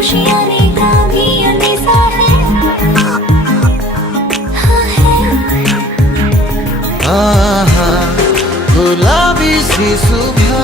खुशी आने का भी अंदेशा है, हाँ है। गुलाबी सी सुबह,